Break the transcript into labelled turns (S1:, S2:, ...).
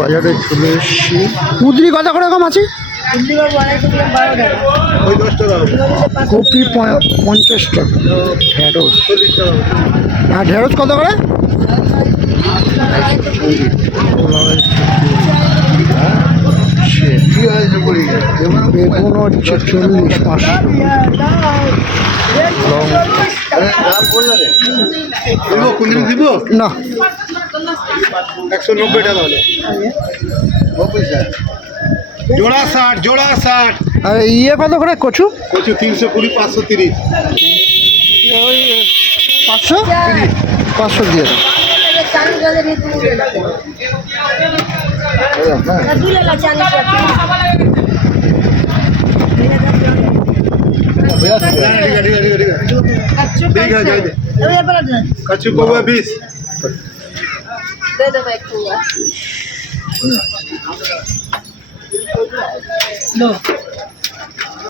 S1: বাজারে চলে এসেছি। কুদরি কত করে রকম আছে? কপি পঞ্চাশ টাকা। ঢেঁড়স। আর ঢেঁড়স কত করে? বেগুন হচ্ছে চল্লিশ পাঁচশো। না।
S2: একশো নব্বইটা তাহলে জোড়া ষাট জোড়া ষাট।
S1: আর ইয়ে কত করে? কচু?
S2: কচু তিনশো কুড়ি পাঁচশো তিরিশ।
S1: ওই পাঁচশো? পাঁচশো দিয়ে
S2: ঠিক আছে বিশ।
S3: Dada vai pular. Não.